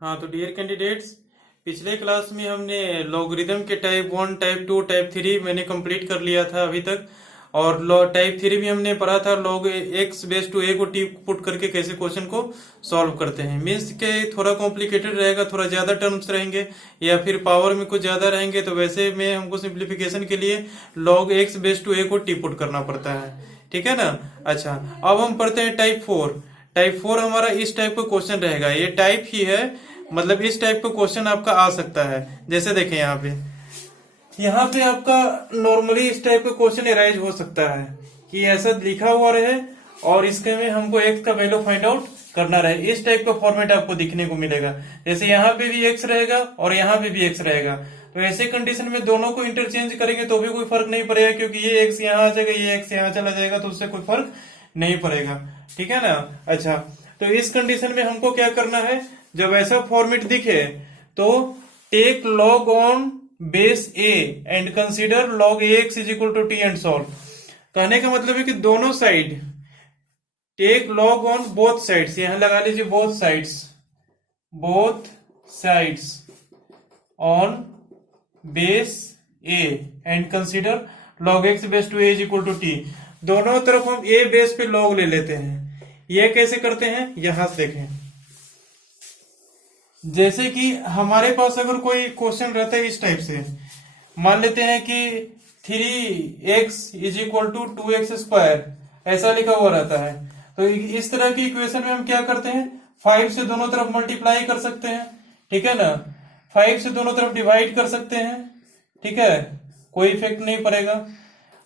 हाँ तो dear candidates, पिछले क्लास में हमने लॉगरिदम के टाइप 1, टाइप 2, टाइप 3 मैंने कंप्लीट कर लिया था अभी तक। और टाइप 3 भी हमने पढ़ा था, लॉग एक्स बेस टू ए को टी पुट करके कैसे क्वेश्चन को सॉल्व करते हैं। मीन्स के थोड़ा कॉम्प्लिकेटेड रहेगा, थोड़ा ज्यादा टर्म्स रहेंगे या फिर पावर में कुछ ज्यादा रहेंगे, तो वैसे में हमको सिंप्लीफिकेशन के लिए लॉग एक्स बेस टू ए को टी पुट करना पड़ता है। ठीक है ना। अच्छा, अब हम पढ़ते हैं टाइप 4। टाइप 4 हमारा इस टाइप का क्वेश्चन रहेगा, ये टाइप ही है, मतलब इस टाइप का क्वेश्चन आपका आ सकता है। जैसे देखें यहाँ पे आपका नॉर्मली इस टाइप का क्वेश्चन एराइज हो सकता है कि ऐसा लिखा हुआ रहे और इसके में हमको एक्स का वैल्यू फाइंड आउट करना रहे। इस टाइप का फॉर्मेट आपको दिखने को मिलेगा। जैसे यहाँ पे भी एक्स रहेगा और यहाँ पे भी एक्स रहेगा, तो ऐसे कंडीशन में दोनों को इंटरचेंज करेंगे तो भी कोई फर्क नहीं पड़ेगा, क्योंकि ये एक्स यहाँ आ जाएगा, ये एक्स यहाँ चला जाएगा, तो उससे कोई फर्क नहीं पड़ेगा। ठीक है ना। अच्छा, तो इस कंडीशन में हमको क्या करना है, जब ऐसा फॉर्मेट दिखे तो take log on base a and consider log a x is equal to t and solve. कहने का मतलब है कि दोनों side take log on both sides, यहां लगा लीजिए both sides on base a and consider log x base to a is equal to t. दोनों तरफ हम ए बेस पे लॉग ले लेते हैं। ये कैसे करते हैं, यहां से देखें। जैसे कि हमारे पास अगर कोई क्वेश्चन रहता है इस टाइप से, मान लेते हैं कि 3x is equal to 2x square, ऐसा लिखा हुआ रहता है, तो इस तरह की इक्वेशन में हम क्या करते हैं, 5 से दोनों तरफ मल्टीप्लाई कर सकते हैं। ठीक है ना। 5 से दोनों तरफ डिवाइड कर सकते हैं। ठीक है, कोई इफेक्ट नहीं पड़ेगा।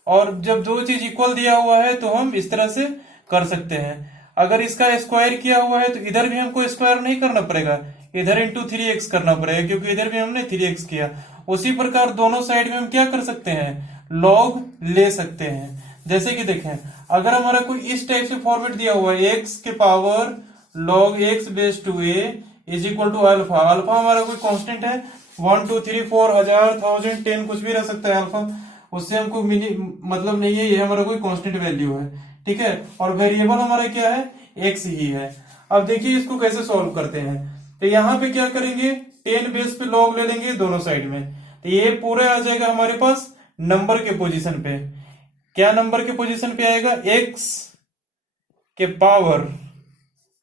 और जब दो चीज इक्वल दिया हुआ है तो हम इस तरह से कर सकते हैं। अगर इसका स्क्वायर किया हुआ है तो इधर भी हमको स्क्वायर नहीं करना पड़ेगा, इधर इंटू 3x करना पड़ेगा, क्योंकि इधर भी हमने 3x किया। उसी प्रकार दोनों साइड में हम क्या कर सकते हैं, लॉग ले सकते हैं। जैसे कि देखें, अगर हमारा कोई इस टाइप से फॉर्मेट दिया हुआ है, x के power log x base to a is equal to alpha. Alpha हमारा कोई कांस्टेंट है, 1 2 3 4 1000 1000 10 कुछ भी रह सकता है अल्फा, उससे हमको मतलब नहीं है, ये हमारा कोई कांस्टेंट वैल्यू है। ठीक है, और वेरिएबल हमारा क्या है, x ही है। अब देखिए इसको कैसे सॉल्व करते हैं। तो यहाँ पे क्या करेंगे, 10 बेस पे लॉग ले लेंगे दोनों साइड में, तो ये पूरा आ जाएगा हमारे पास नंबर के पोजीशन पे। क्या नंबर के पोजीशन पे आएगा, x के power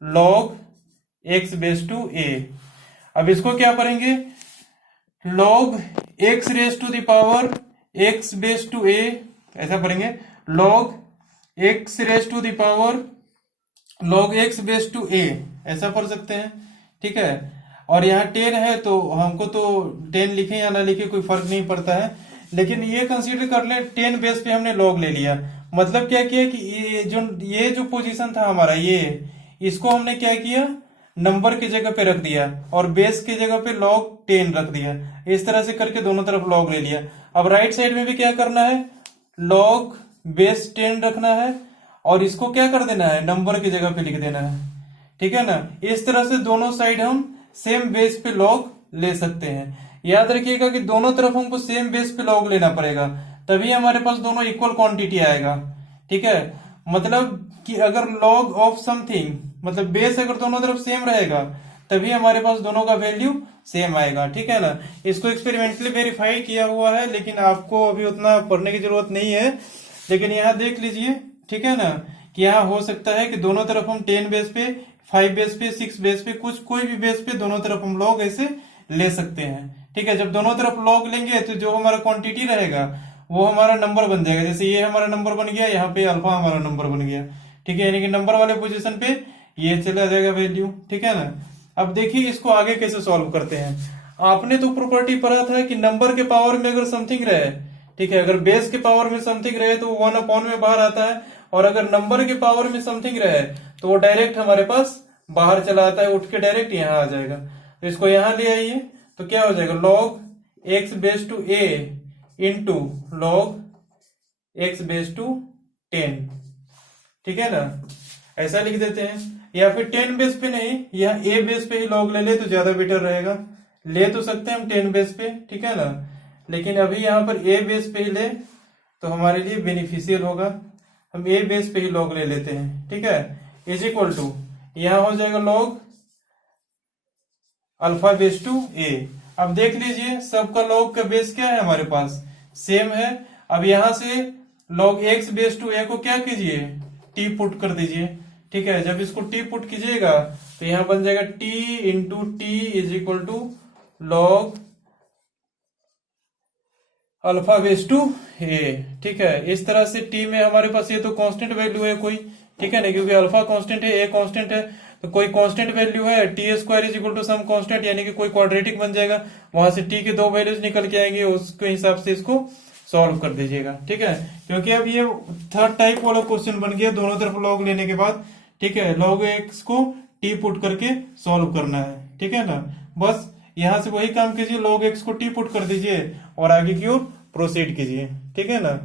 log x base to a। अब इसको क्या करेंगे, log x raise to the power x base to a, ऐसा पढ़ेंगे, log x raise to the power log x base to a, ऐसा पढ़ सकते हैं। ठीक है, और यहाँ 10 है तो हमको तो 10 लिखे या ना लिखे कोई फर्क नहीं पड़ता है, लेकिन ये कंसीडर कर ले 10 बेस पे हमने लॉग ले लिया। मतलब क्या किया कि ये जो पोजीशन था हमारा, ये इसको हमने क्या किया, नंबर की जगह पे रख दिया और बेस की जगह पे लॉग 10 रख दिया। इस तरह से करके दोनों तरफ लॉग ले लिया। अब राइट साइड में भी क्या करना है, लॉग बेस 10 रखना है और इसको क्या कर देना है, नंबर की जगह पे लिख देना है। ठीक है ना। इस तरह से दोनों साइड हम सेम बेस पे लॉग ले सकते हैं। याद रखिएगा कि दोनों तरफ हमको सेम बेस पे लॉग लेना पड़ेगा, तभी हमारे पास दोनों इक्वल क्वांटिटी आएगा। ठीक है, मतलब कि अगर लॉग ऑफ समथिंग, मतलब बेस अगर दोनों तरफ सेम रहेगा तभी हमारे पास दोनों का वैल्यू सेम आएगा। ठीक है ना। इसको एक्सपेरिमेंटली वेरीफाई किया हुआ है, लेकिन आपको अभी उतना पढ़ने की जरूरत नहीं है, लेकिन यहाँ देख लीजिए। ठीक है ना, कि यहाँ हो सकता है कि दोनों तरफ हम 10 बेस पे, 5 बेस पे, 6 बेस पे, कोई भी बेस पे दोनों तरफ हम लॉग ऐसे ले सकते हैं। ठीक है, जब दोनों तरफ लॉग लेंगे तो जो हमारा क्वांटिटी रहेगा वो हमारा नंबर बन जाएगा। जैसे ये हमारा नंबर बन गया, यहाँ पे अल्फा हमारा नंबर बन गया। ठीक है, यानी कि नंबर वाले पोजीशन पे ये चला जाएगा वैल्यू। ठीक है ना। अब देखिए इसको आगे कैसे सॉल्व करते हैं। आपने तो प्रॉपर्टी पढ़ा था कि नंबर के पावर में अगर समथिंग रहे, ठीक है, अगर बेस के पावर में समथिंग रहे तो 1 अपॉन में बाहर आता है, और अगर नंबर के पावर में समथिंग रहे तो वो डायरेक्ट हमारे पास बाहर चला आता है, उठ के डायरेक्ट यहाँ आ जाएगा। तो इसको यहाँ ले आइए तो क्या हो जाएगा, log x base to a into log x base to 10। ठीक है ना, ऐसा लिख देते हैं। या फिर 10 बेस पे नहीं, यहाँ ए बेस पे ही लॉग ले ले तो ज्यादा बेटर रहेगा। ले तो सकते हैं हम 10 बेस पे, ठीक है ना, लेकिन अभी यहाँ पर ए बेस पे ही ले तो हमारे लिए बेनिफिशियल होगा। हम ए बेस पे ही लॉग ले लेते हैं। ठीक है, इज इक्वल टू यहाँ हो जाएगा लॉग अल्फा बेस टू ए। अब देख लीजिए सबका लॉग का बेस क्या है हमारे पास, सेम है। अब यहां से log x बेस टू ए को क्या कीजिए, टी पुट कर दीजिए। ठीक है, जब इसको टी पुट कीजिएगा तो यहां बन जाएगा t into t is equal to log alpha base to a. ठीक है, इस तरह से t में हमारे पास ये तो कांस्टेंट वैल्यू है कोई, ठीक है ना, क्योंकि अल्फा कांस्टेंट है, ए कांस्टेंट है, तो कोई कांस्टेंट वैल्यू है, t square is equal to some constant, यानी कि कोई क्वाड्रेटिक बन जाएगा। वहां से t के दो वैल्यूज निकल के आएंगे, उसके हिसाब से इसको सॉल्व कर दीजिएगा। ठीक है, क्योंकि अब ये थर्ड टाइप वाला क्वेश्चन बन गया, दोनों तरफ लॉग लेने के बाद। ठीक है, log x को t पुट करके सॉल्व करना है। ठीक है ना, बस यहां से वही काम कीजिए, log x को t पुट कर दीजिए और आगे की ओर प्रोसीड कीजिए। ठीक है ना,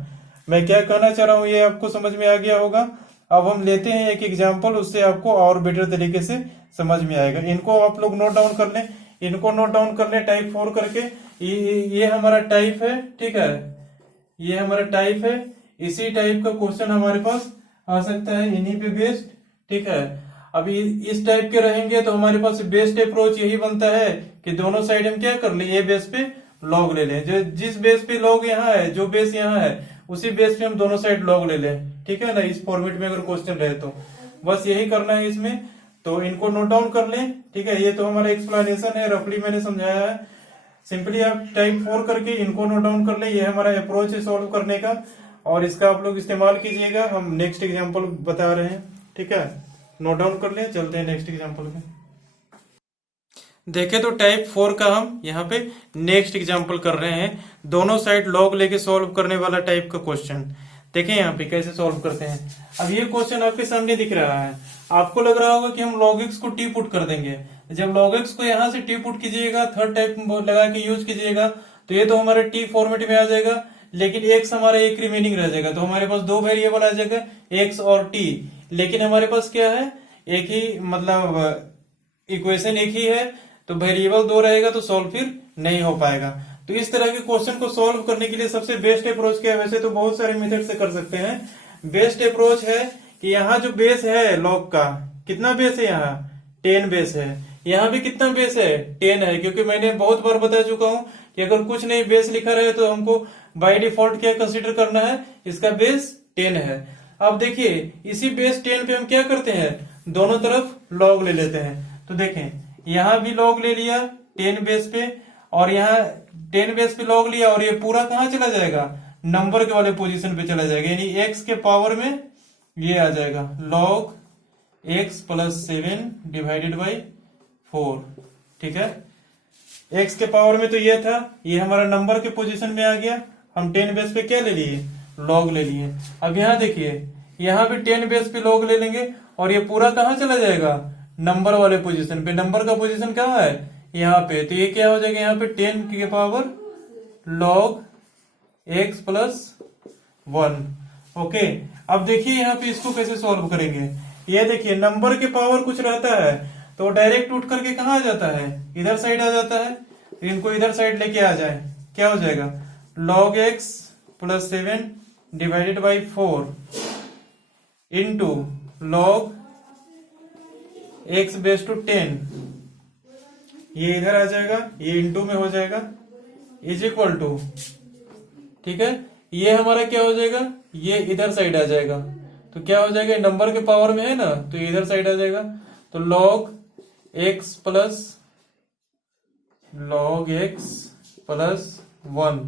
मैं क्या कहना चाह रहा हूं ये आपको समझ में आ गया होगा। अब हम लेते हैं एक एग्जाम्पल, उससे आपको और बेटर तरीके से समझ में आएगा। इनको आप लोग नोट डाउन कर लें, इनको नोट डाउन कर लें टाइप 4 करके। ये हमारा टाइप है। ठीक है, ये हमारा टाइप है। इसी टाइप का क्वेश्चन हमारे पास आ सकता है इन्हीं पे बेस्ड। ठीक है, अभी इस टाइप के रहेंगे तो हमारे पास बेस्ट अप्रोच यही बनता है कि दोनों साइड हम क्या कर ले, ए बेस पे लॉग ले लें। जो जिस बेस पे लॉग यहाँ है, जो बेस यहाँ है, उसी बेस पे हम दोनों साइड लॉग ले लें। ठीक है ना, इस फॉर्मेट में अगर क्वेश्चन रहे तो बस यही करना है इसमें। तो इनको नोट डाउन कर लें। ठीक है, ये तो हमारा एक्सप्लेनेशन है, रफली मैंने समझाया है। सिंपली आप टाइप 4 करके इनको नोट डाउन कर ले, ये हमारा अप्रोच है सॉल्व करने का, और इसका आप लोग इस्तेमाल कीजिएगा। हम नेक्स्ट एग्जांपल बता रहे हैं। ठीक है, नोट डाउन कर ले, चलते हैं नेक्स्ट एग्जांपल पे। देखें तो टाइप 4 का हम यहाँ पे नेक्स्ट एग्जांपल कर रहे हैं, दोनों साइड लॉग लेके सॉल्व करने वाला टाइप का क्वेश्चन। देखें यहाँ पे कैसे सॉल्व करते हैं। अब ये क्वेश्चन आपके सामने दिख रहा है, आपको लग रहा होगा कि हम log x को t पुट कर देंगे। जब log x को यहाँ से t पुट कीजिएगा, थर्ड टाइप लगा के यूज कीजिएगा, तो ये तो हमारे t फॉर्मेट में आ जाएगा, लेकिन x हमारा एक रिमेनिंग रह जाएगा। तो हमारे पास दो वेरिएबल आ जाएगा, x और t, लेकिन हमारे पास क्या है, एक ही मतलब इक्वेशन एक ही है, तो वेरिएबल दो रहेगा तो सॉल्व फिर नहीं हो पाएगा। तो इस तरह के क्वेश्चन को सॉल्व करने के लिए सबसे बेस्ट अप्रोच क्या है, वैसे तो बहुत सारे मेथड से कर सकते हैं। बेस्ट अप्रोच है कि यहाँ जो बेस है लॉग का, कितना बेस है, यहाँ 10 बेस है। यहाँ भी कितना बेस है, 10 है, क्योंकि मैंने बहुत बार बता चुका हूं कि अगर कुछ नहीं बेस लिखा रहे तो हमको बाय डिफॉल्ट क्या कंसीडर करना है, इसका बेस 10 है। अब देखिए इसी बेस 10 पे हम क्या करते हैं, दोनों तरफ लॉग ले लेते हैं। तो देखें यहाँ भी लॉग ले लिया 10 बेस पे, और यहाँ 10 बेस पे लॉग लिया, और ये पूरा कहाँ चला जाएगा, नंबर के वाले पोजीशन पे चला जाएगा, यानी x के पावर में ये आ जाएगा log x plus 7 divided by 4। ठीक है, x के पावर में तो ये था, ये हमारा नंबर के पोजीशन में आ गया। हम 10 बेस पे क्या ले लिए, log ले लिए। अब यहाँ देखिए, यहाँ भी 10 बेस पे log ले लेंगे, और ये पूरा कहाँ चला जाएगा, नंबर वाले पोजीशन पे। नंबर का पोजीशन कहाँ है, यहाँ पे, तो ये क्या हो जाएगा, यहाँ पे 10 के power log x plus 1। Okay, अब देखिए यहाँ पे इसको कैसे सॉल्व करेंगे। ये देखिए नंबर के पावर कुछ रहता है तो डायरेक्ट उठ करके कहाँ आ जाता है, इधर साइड आ जाता है। तो इनको इधर साइड लेके आ जाए, क्या हो जाएगा, log x plus 7 divided by 4 into log x base to 10, ये इधर आ जाएगा, ये इंटू में हो जाएगा, इज इक्वल टू, ठीक है, ये हमारा क्या हो जाएगा, ये इधर साइड आ जाएगा। तो क्या हो जाएगा, नंबर के पावर में है ना, तो इधर साइड आ जाएगा। तो log x plus 1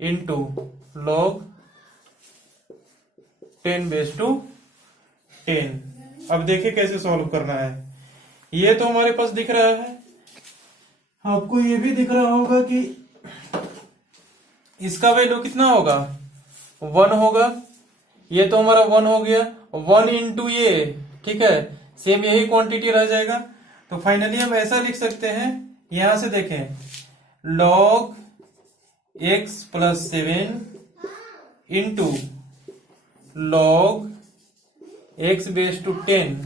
into log 10 base to 10। अब देखिए कैसे सॉल्व करना है। ये तो हमारे पास दिख रहा है, आपको ये भी दिख रहा होगा कि इसका वैल्यू कितना होगा, 1 होगा। ये तो हमारा 1 हो गया, 1 इंटू ये, ठीक है, सेम यही क्वांटिटी रह जाएगा। तो फाइनली हम ऐसा लिख सकते हैं, यहां से देखें, log x plus 7 into log x base to 10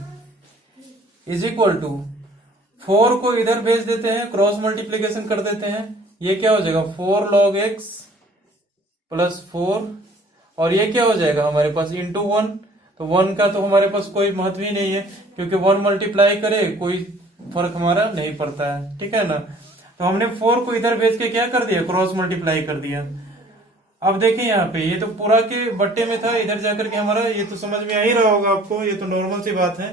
is equal to 4 को इधर भेज देते हैं, क्रॉस मल्टीप्लीकेशन कर देते हैं। ये क्या हो जाएगा, 4 log x प्लस 4, और ये क्या हो जाएगा हमारे पास, इंटू 1। तो 1 का तो हमारे पास कोई महत्व ही नहीं है, क्योंकि 1 मल्टीप्लाई करे कोई फर्क हमारा नहीं पड़ता है, ठीक है ना। तो हमने 4 को इधर भेज के क्या कर दिया, क्रॉस मल्टीप्लाई कर दिया। अब देखिए यहाँ पे ये तो पूरा के बट्टे में था, इधर जाकर के हमारा ये तो समझ में आ ही रहा होगा आपको, ये तो नॉर्मल सी बात है,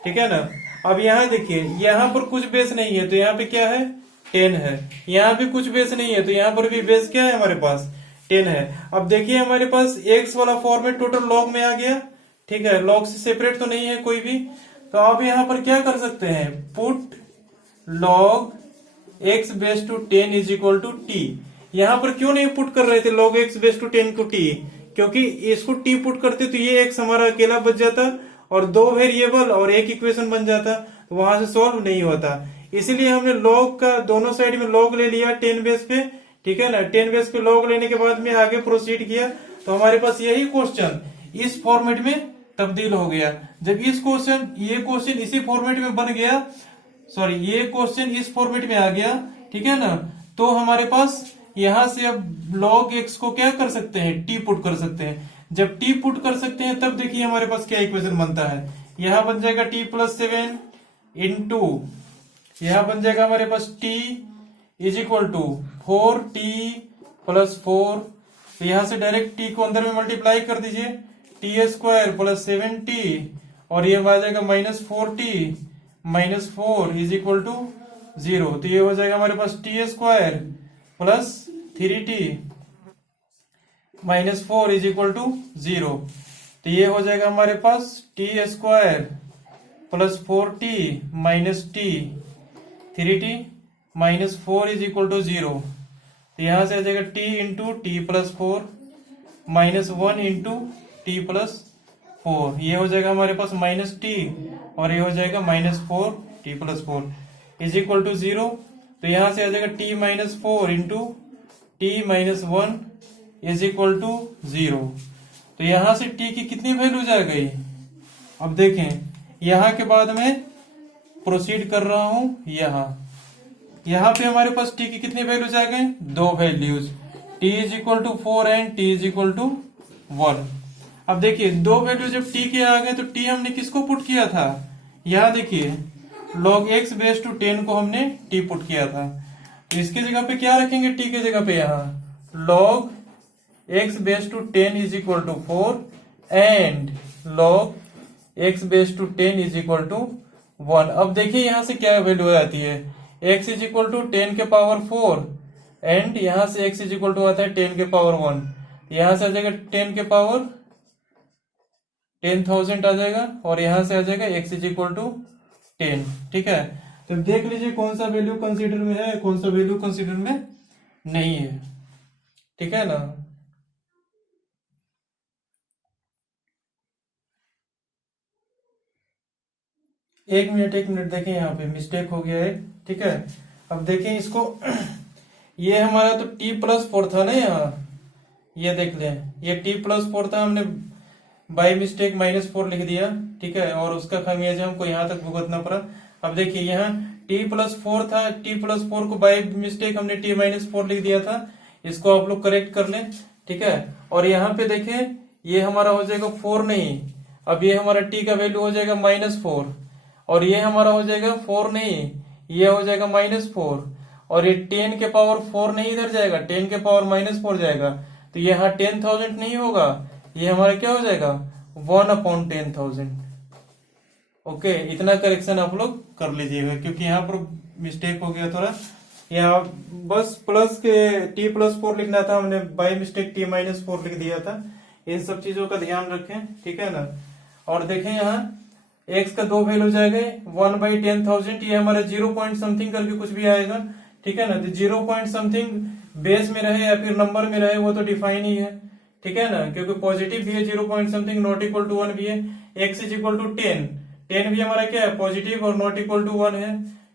ठीक है ना। अब यहाँ देखिए यहाँ पर कुछ बेस नहीं है तो यहाँ पे क्या है 10 है, यहाँ भी कुछ बेस नहीं है तो यहाँ पर भी बेस क्या है हमारे पास 10 है। अब देखिए हमारे पास एक्स वाला फॉर्मेट टोटल लॉग में आ गया, ठीक है, लॉग से सेपरेट तो नहीं है कोई भी। तो आप यहाँ पर क्या कर सकते हैं, put log x base to 10 is equal to t. यहाँ पर क्यों नहीं पुट कर रहे थे log x बेस टू 10 को टी, क्योंकि इसको टी पुट करते तो ये x हमारा अकेला बच जाता और 2 वेरिएबल और एक इक्वेशन बन जाता, तो वहां से सॉल्व नहीं होता। इसीलिए हमने log का दोनों साइड में log ले लिया 10 बेस पे, ठीक है ना। 10 बेस पे log लेने के बाद में आगे प्रोसीड किया तो हमारे पास यही क्वेश्चन इस फॉर्मेट में तब्दील हो गया। जब ये क्वेश्चन इसी फॉर्मेट में बन गया, सॉरी ये क्वेश्चन इस फॉर्मेट में आ गया, ठीक है ना, तो हमारे पास यहां से अब log x को क्या कर सकते हैं, टी पुट कर सकते हैं। जब टी पुट कर सकते हैं तब देखिए हमारे पास क्या इक्वेशन बनता है, यहां बन जाएगा t प्लस 7 इंटू यहां बन जाएगा हमारे पास t is equal to 4t plus 4। तो यहां से डायरेक्ट t को अंदर में मल्टीप्लाई कर दीजिए, टी स्क्वायर प्लस 7t और ये आ जाएगा minus 4t minus 4 is equal to 0। तो ये हो जाएगा हमारे पास t square plus 3t minus 4 is equal to 0। तो ये हो जाएगा हमारे पास t square plus 4t minus t 3t minus 4 is equal to 0। तो यहां से आ जाएगा t into t plus 4 minus 1 into t plus 4, ये हो जाएगा हमारे पास माइनस टी और ये हो जाएगा minus 4 t plus 4 is equal to 0। तो यहां से आ जाएगा t minus 4 into t minus 1 is equal to 0। तो यहां से t की कितनी वैल्यू जा गई, अब देखें यहां के बाद में प्रोसीड कर रहा हूं, यहां पे हमारे पास t की कितनी वैल्यूज आ गए, 2 values, t is equal to 4 and t is equal to 1। अब देखिए 2 वैल्यू जब t के आ गए तो t हमने किसको पुट किया था, यहां देखिए log x बेस टू 10 को हमने t पुट किया था। तो इसकी जगह पे क्या रखेंगे, t की जगह पे यहाँ log x base to 10 is equal to 4 and log x base to 10 is equal to 1। अब देखिए यहां से क्या वैल्यू आती है, x इज इक्वल टू 10 के पावर 4 एंड यहां से x इज इक्वल टू आता है 10 के पावर 1। यहां से आ जाएगा 10 के पावर 10,000 आ जाएगा और यहां से आ जाएगा x इज इक्वल टू 10, ठीक है। तो देख लीजिए कौन सा वैल्यू कंसीडर में है, कौन सा वैल्यू कंसीडर में नहीं है, ठीक है ना। एक मिनट देखें यहाँ पे मिस्टेक हो गया है, ठीक है। अब देखें इसको ये हमारा तो t प्लस 4 था ना, यहाँ ये देख लें ये t प्लस 4 था, हमने बाई मिस्टेक माइनस 4 लिख दिया, ठीक है, और उसका खामियाजा हमको यहाँ तक भुगतना पड़ा। अब देखिए यहाँ t प्लस 4 था, t प्लस 4 को बाई मिस्टेक हमने t माइनस 4 लिख दिया था, इसको आप लोग करेक्ट कर लें, ठीक है। और यहाँ पे देखें ये हमारा हो जाएगा 4 नहीं, अब ये हमारा t का वैल्यू हो जाएगा -4 और ये हमारा हो जाएगा 4 नहीं, ये हो जाएगा -4 और ये 10 के पावर 4 नहीं इधर जाएगा, 10 के पावर -4 जाएगा। तो यहाँ 10,000 नहीं होगा, ये हमारा क्या हो जाएगा 1/10,000। ओके, इतना करेक्शन आप लोग कर लीजिएगा क्योंकि यहाँ पर मिस्टेक हो गया थोड़ा, यहाँ बस प्लस के t प्लस 4 लिखना था, हमने बाई मिस्टेक t माइनस 4 लिख दिया था। इन सब चीजों का ध्यान रखें, ठीक है ना। और देखें यहाँ x का 2 वैल्यू जाएगा 1/10,000, ये हमारा 0 पॉइंट समथिंग करके कुछ भी आएगा, ठीक है ना। तो 0 पॉइंट समथिंग बेस में रहे या फिर नंबर में रहे वो तो डिफाइन ही है, ठीक है ना, क्योंकि पॉजिटिव भी है 0 point something, not equal to 1 भी है, x इज इक्वल टू 10 भी हमारा क्या है पॉजिटिव और नॉट इक्वल टू 1 है,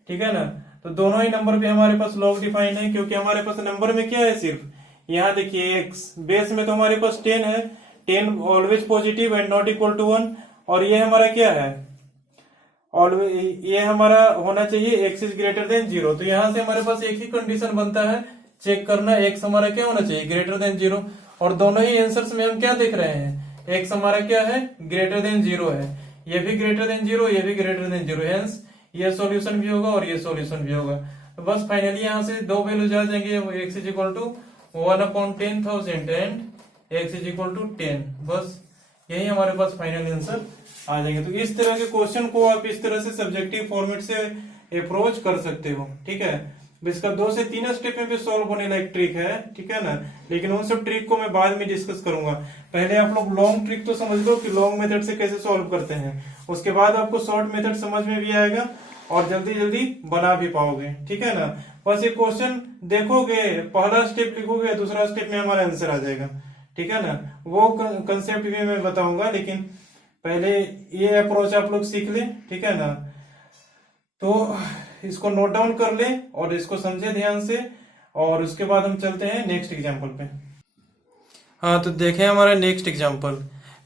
ठीक है ना। तो दोनों ही नंबर पे हमारे पास लॉग डिफाइन है क्योंकि हमारे पास नंबर में क्या है सिर्फ, यहाँ देखिए x बेस में तो हमारे पास 10 है, 10 always positive and not equal to 1, और ये हमारा क्या है ऑलवेज, ये हमारा होना चाहिए x इज ग्रेटर देन 0। तो यहाँ से हमारे पास एक ही कंडीशन बनता है चेक करना, x हमारा क्या होना चाहिए ग्रेटर देन 0, और दोनों ही आंसर्स में हम क्या देख रहे हैं, x हमारा क्या है ग्रेटर देन 0 है, ये भी ग्रेटर देन 0, ये भी ग्रेटर देन 0, हेंस ये सॉल्यूशन भी होगा और ये सॉल्यूशन भी होगा। तो बस फाइनली यहाँ से दो वैल्यूज आ जाएंगे, x is equal to 1/10,000 and x is equal to 10। बस यही हमारे पास फाइनल आंसर आ जाएंगे। तो इस तरह के क्वेश्चन को आप इस तरह से सब्जेक्टिव फॉर्मेट से अप्रोच कर सकते हो, ठीक है। इसका 2 से 3 स्टेप में भी सॉल्व होने लायक ट्रिक है, ठीक है ना। लेकिन उन सब ट्रिक को मैं बाद में डिस्कस करूंगा। पहले आप लोग लॉन्ग ट्रिक तो समझ लो कि लॉन्ग मेथड से कैसे सॉल्व करते हैं, उसके बाद आपको शॉर्ट मेथड समझ में भी आएगा और जल्दी जल्दी बना भी पाओगे, ठीक है ना। बस ये क्वेश्चन देखोगे, पहला स्टेप लिखोगे, दूसरा स्टेप में हमारा आंसर आ जाएगा, ठीक है ना। वो कंसेप्ट भी मैं बताऊंगा, लेकिन पहले ये अप्रोच आप लोग सीख ले, ठीक है ना। तो इसको नोट डाउन कर ले और इसको समझे ध्यान से, और उसके बाद हम चलते हैं नेक्स्ट एग्जांपल पे। हाँ, तो देखें हमारा नेक्स्ट एग्जांपल।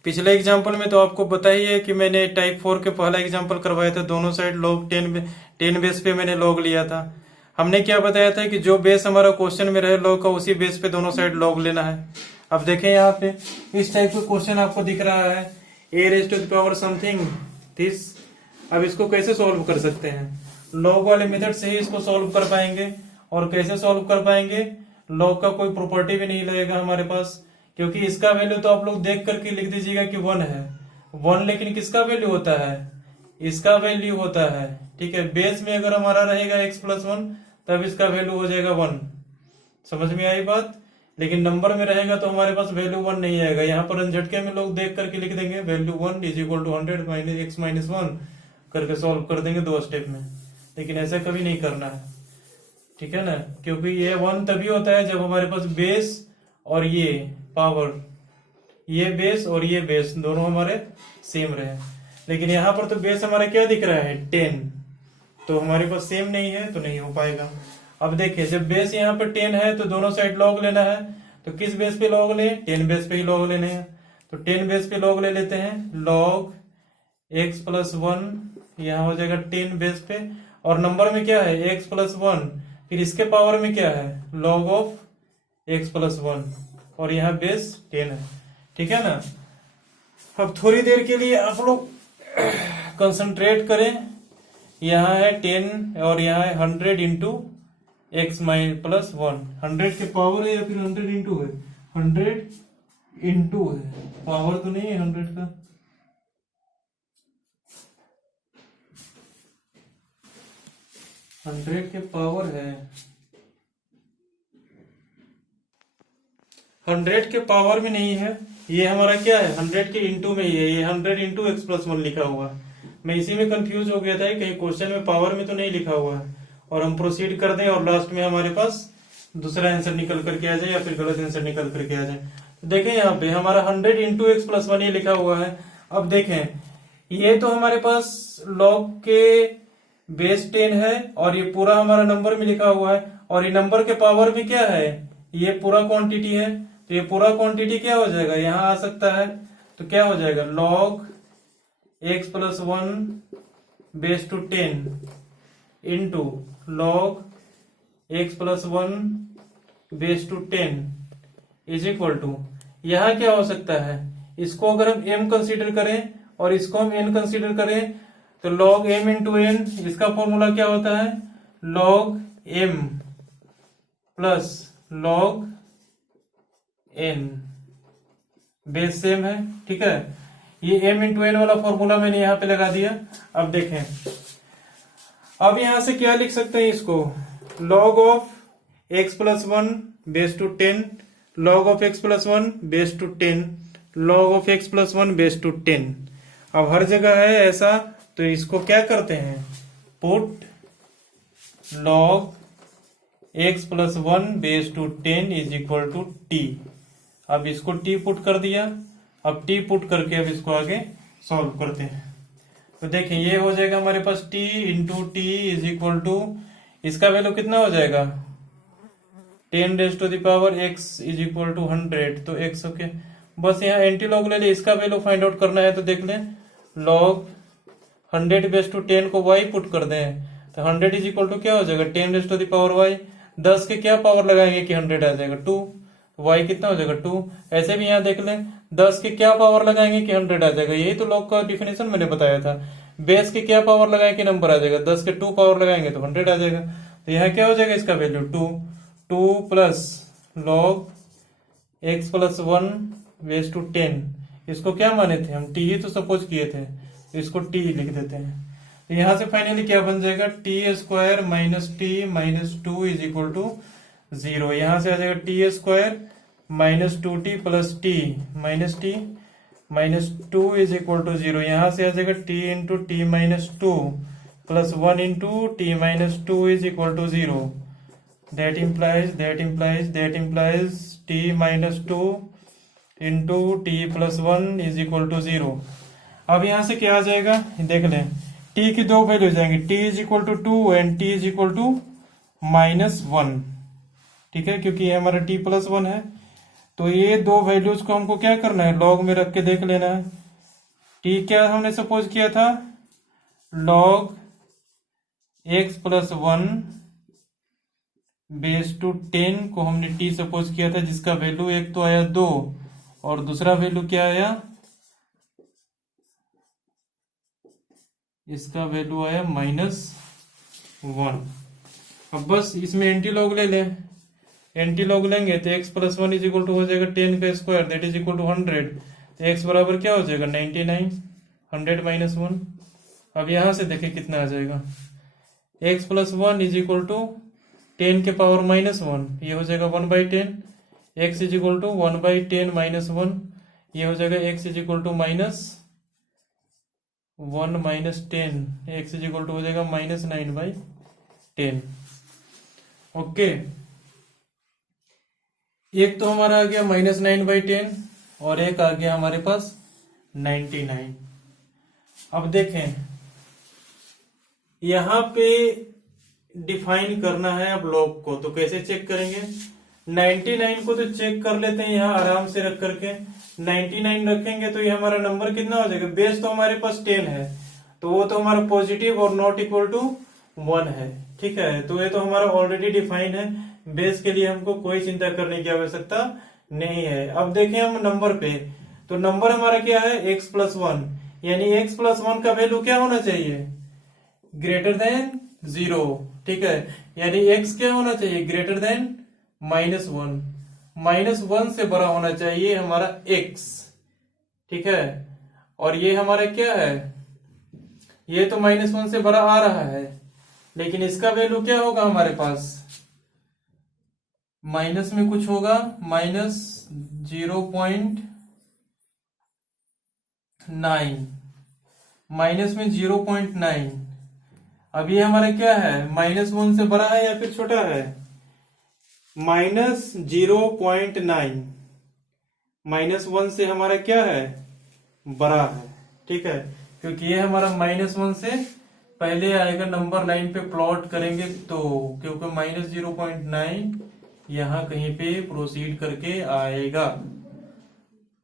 पिछले एग्जांपल में तो आपको पता ही है कि मैंने टाइप 4 के पहला एग्जांपल करवाया था, दोनों साइड लॉग 10 बेस पे मैंने लॉग लिया था। हमने क्या बताया था कि जो बेस हमारा क्वेश्चन में रहे लॉग का, उसी बेस पे दोनों साइड लॉग लेना है। अब देखें यहाँ पे इस टाइप का क्वेश्चन आपको दिख रहा है, a raised to the power something this। अब इसको कैसे सॉल्व कर सकते हैं? लॉग वाले मेथड से ही इसको सॉल्व कर पाएंगे। और कैसे सॉल्व कर पाएंगे? लॉग का कोई प्रॉपर्टी भी नहीं लगेगा हमारे पास, क्योंकि इसका वैल्यू तो आप लोग देख करके लिख दीजिएगा कि 1 है 1, लेकिन किसका वैल्यू होता है? इसका वैल्यू होता है, ठीक है। बेस में अगर हमारा रहेगा x+1 तब इसका वैल्यू हो जाएगा 1। समझ में आई बात? लेकिन नंबर में रहेगा तो हमारे पास वैल्यू 1 नहीं आएगा। यहाँ पर झटके में लोग देख करके लिख देंगे value 1 is equal to 100 - x-1 करके सॉल्व कर देंगे 2 स्टेप में। लेकिन ऐसा कभी नहीं करना है, ठीक है ना, क्योंकि ये 1 तभी होता है जब हमारे पास बेस और ये पावर, ये बेस और ये बेस दोनों हमारे सेम रहे। लेकिन यहाँ पर तो बेस हमारा क्या दिख रहा है? 10, तो हमारे पास सेम नहीं है तो नहीं हो पाएगा। अब देखिए, जब बेस यहाँ पर 10 है तो दोनों साइड लॉग लेना है। तो किस बेस पे लॉग लें? 10 बेस पे ही लॉग लेने हैं। तो 10 बेस पे लॉग ले लेते हैं। लॉग x+1 यहाँ हो जाएगा 10 बेस पे, और नंबर में क्या है? x+1, फिर इसके पावर में क्या है? लॉग ऑफ x+1, और यहाँ बेस 10 है, ठीक है ना। अब थोड़ी देर के लिए आप लोग कंसंट्रेट करें। यहाँ है 10 और यहाँ है 100 इंटू x-1। 100 के पावर है या फिर 100 इंटू है? 100 इंटू है, पावर तो नहीं है 100 का। हंड्रेड के पावर है, 100 के पावर में नहीं है। ये हमारा क्या है? 100 के इंटू में ही है। ये 100 इंटू x+1 लिखा हुआ। मैं इसी में कंफ्यूज हो गया था, कहीं क्वेश्चन में पावर में तो नहीं लिखा हुआ है। और हम प्रोसीड कर दें और लास्ट में हमारे पास दूसरा आंसर निकल करके आ जाए या फिर गलत आंसर निकल करके आ जाए। तो देखें यहाँ पे हमारा 100 इंटू x+1 ये लिखा हुआ है। अब देखें, ये तो हमारे पास लॉग के बेस 10 है और ये पूरा हमारा नंबर में लिखा हुआ है, और ये नंबर के पावर में क्या है? ये पूरा क्वांटिटी है। तो ये पूरा क्वांटिटी क्या हो जाएगा? यहाँ आ सकता है। तो क्या हो जाएगा? Log x+1 base to 10 into log x+1 base to 10 is equal to, यहाँ क्या हो सकता है? इसको अगर हम m कंसीडर करें और इसको हम n कंसीडर करें तो log m इंटू n, इसका फॉर्मूला क्या होता है? log m plus log n, base same है, ठीक है। ये m इंटू n वाला फॉर्मूला मैंने यहाँ पे लगा दिया। अब देखें, अब यहां से क्या लिख सकते हैं इसको? log of x+1 base to 10, log of x+1 base to 10, log of x+1 base to 10। अब हर जगह है ऐसा, तो इसको क्या करते हैं? Put log x+1 base to 10 is equal to t। अब इसको t पुट कर दिया। अब t पुट करके अब इसको आगे सॉल्व करते हैं। तो देखें, ये हो जाएगा हमारे पास t into t is equal to, इसका वैल्यू कितना हो जाएगा? 10 raise to the power x is equal to 100। तो x, ओके, बस यहाँ एंटी लॉग ले ले, इसका वैल्यू फाइंड आउट करना है। तो देख लें, log 100 बेस टू 10 को y पुट कर दें तो 100 इज इक्वल टू क्या हो जाएगा? 10 raise to the power y। 10 के क्या पावर लगाएंगे कि 100 आ जाएगा? 2। y कितना हो जाएगा? 2। ऐसे भी यहाँ देख लें, 10 के क्या पावर लगाएंगे कि 100 आ जाएगा? यही तो लॉग का डिफिनेशन मैंने बताया था। बेस के क्या पावर लगाए कि नंबर आ जाएगा, 10 के 2 पावर लगाएंगे तो 100 आ जाएगा। तो यहाँ क्या हो जाएगा इसका value 2 plus log x plus 1 base to 10। इसको क्या माने थे हम, t ही तो सपोज किए थे, तो इसको t लिख देते हैं। तो यहां से फाइनली क्या बन जाएगा, t square minus t minus 2 is equal to 0। यहां से आ जाएगा t square minus 2t plus t minus 2 is equal to 0। यहां से आ जाएगा t into t minus 2 plus 1 into t minus 2 is equal to 0। That implies t minus 2 into t plus 1 is equal to 0। अब यहां से क्या आ जाएगा देख लें, t की दो वैल्यू जाएंगे, t is equal to 2 and t is equal to minus 1। ठीक है, क्योंकि ये हमारा t प्लस 1 है। तो ये दो वैल्यूज को हमको क्या करना है, लॉग में रख के देख लेना है। t क्या हमने सपोज किया था, log x plus 1 base to 10 को हमने t सपोज किया था, जिसका वैल्यू एक तो आया 2 और दूसरा वैल्यू क्या आया, इसका वैल्यू आया -1। अब बस इसमें एंटी लॉग ले लें, एंटी लॉग लेंगे तो x plus 1 is equal to हो जाएगा 10 का square that is equal to 100। तो x बराबर क्या हो जाएगा 99, 100 माइनस 1। अब यहां से देखें कितना आ जाएगा, x plus 1 is equal to 10 के पावर -1, ये हो जाएगा 1/10। x is equal to 1/10 minus 1, ये हो जाएगा x is equal to -1 minus 10, x is equal to हो जाएगा -9/10। ओके, एक तो हमारा आ गया -9/10 और एक आ गया हमारे पास 99। अब देखें यहां पे डिफाइन करना है अब लॉग को, तो कैसे चेक करेंगे, 99 को तो चेक कर लेते हैं यहाँ आराम से रख करके। 99 रखेंगे तो ये हमारा नंबर कितना हो जाएगा, बेस तो हमारे पास 10 है, तो वो तो हमारा पॉजिटिव और नॉट इक्वल टू 1 है। ठीक है, तो ये तो हमारा ऑलरेडी डिफाइन है, बेस के लिए हमको कोई चिंता करने की आवश्यकता नहीं है। अब देखें हम नंबर पे, तो नंबर हमारा क्या है x प्लस 1, यानी x प्लस 1 का वैल्यू क्या होना चाहिए, ग्रेटर देन 0। ठीक है, यानी x क्या होना चाहिए, ग्रेटर देन -1, -1 से बड़ा होना चाहिए हमारा x। ठीक है, और ये हमारा क्या है, ये तो -1 से बड़ा आ रहा है, लेकिन इसका वैल्यू क्या होगा हमारे पास, माइनस में कुछ होगा, -0.9, माइनस में 0.9। अब ये हमारा क्या है, -1 से बड़ा है या फिर छोटा है, -0.9, -1 से हमारा क्या है, बड़ा है। ठीक है, क्योंकि ये हमारा -1 से पहले आएगा, नंबर लाइन पे प्लॉट करेंगे तो, क्योंकि -0.9 यहाँ कहीं पे प्रोसीड करके आएगा,